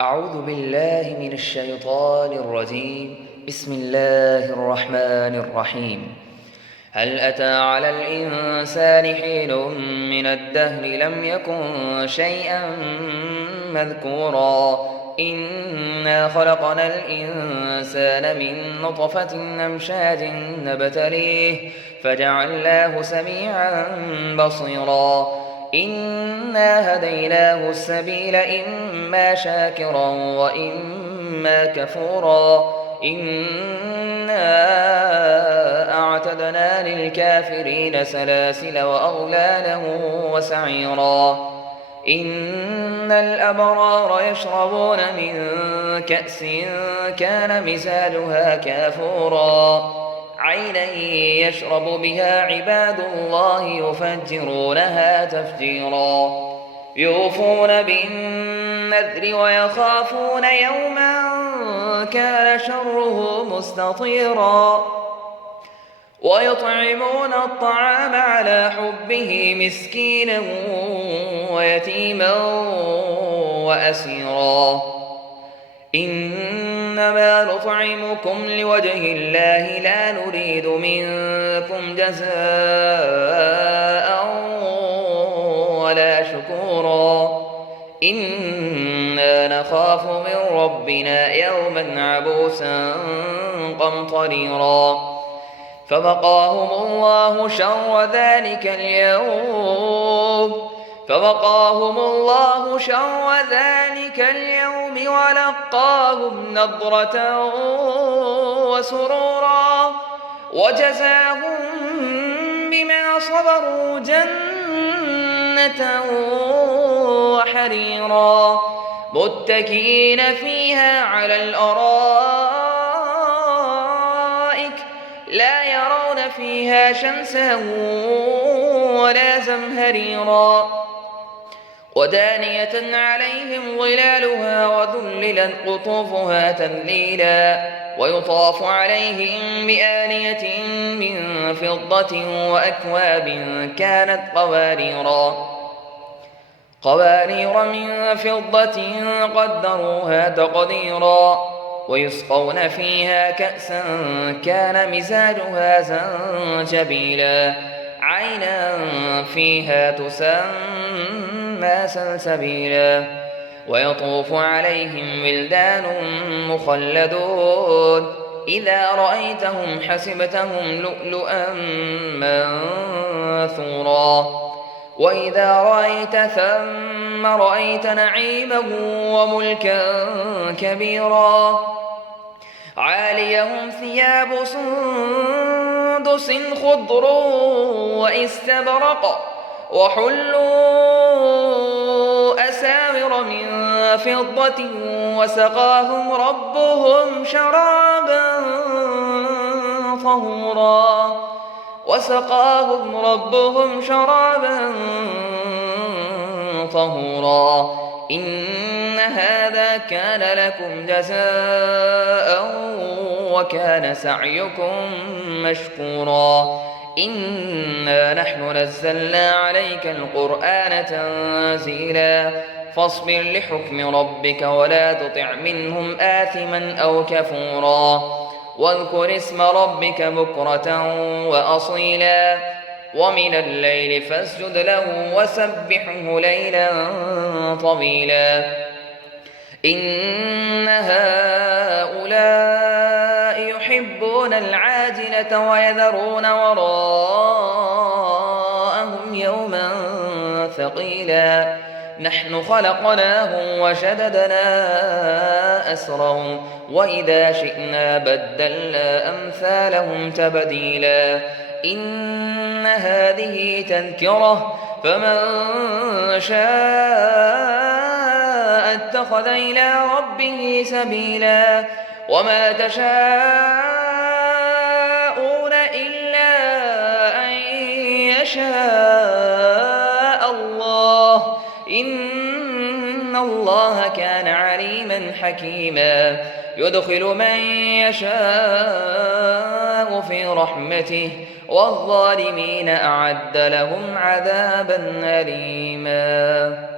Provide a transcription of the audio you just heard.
أعوذ بالله من الشيطان الرجيم. بسم الله الرحمن الرحيم. هل أتى على الإنسان حين من الدهر لم يكن شيئا مذكورا إنا خلقنا الإنسان من نطفة أمشاج نبتليه فجعلناه سميعا بصيرا إنا هديناه السبيل إما شاكرا وإما كفورا إنا أعتدنا للكافرين سلاسل وأغلالا وسعيرا إن الأبرار يشربون من كأس كان مزاجها كافورا عينا يشرب بها عباد الله يفجرونها تفجيرا يوفون بالنذر ويخافون يوما كان شره مستطيرا ويطعمون الطعام على حبه مسكينا ويتيما وأسيرا إنما نطعمكم لوجه الله لا نريد منكم جزاء ولا شكورا إنا نخاف من ربنا يوما عبوسا قمطريرا فوقاهم الله شر ذلك اليوم ولقاهم نضرة وسرورا وجزاهم بما صبروا جنة وحريرا متكئين فيها على الأرائك لا يرون فيها شمسا ولا زمهريرا ودانية عليهم ظلالها وذللت قطوفها تذليلا ويطاف عليهم بآنية من فضة وأكواب كانت قوارير من فضة قدروها تقديرا ويسقون فيها كأسا كان مزاجها زنجبيلا عينا فيها تسمى سلسبيلا ويطوف عليهم ولدان مخلدون إذا رأيتهم حسبتهم لؤلؤا منثورا وإذا رأيت ثم رأيت نعيما وملكا كبيرا عاليهم ثياب سندس خضر واستبرق وحلوا أساور من فضة وسقاهم ربهم شرابا طهورا إن هذا كان لكم جزاء وكان سعيكم مشكورا إنا نحن نزلنا عليك القرآن تنزيلا فاصبر لحكم ربك ولا تطع منهم آثما أو كفورا واذكر اسم ربك بكرة وأصيلا ومن الليل فاسجد له وسبحه ليلا طويلا إن هؤلاء يحبون العاجلة ويذرون وراءهم يوما ثقيلا نحن خلقناهم وشددنا أسرهم وإذا شئنا بدلنا أمثالهم تبديلا إن هذه تذكرة فمن شاء اتخذ إلى ربه سبيلا وما تشاءون إلا أن يشاء الله إن الله كان عليما حكيما يدخل من يشاء في رحمته والظالمين أعد لهم عذابا أليما.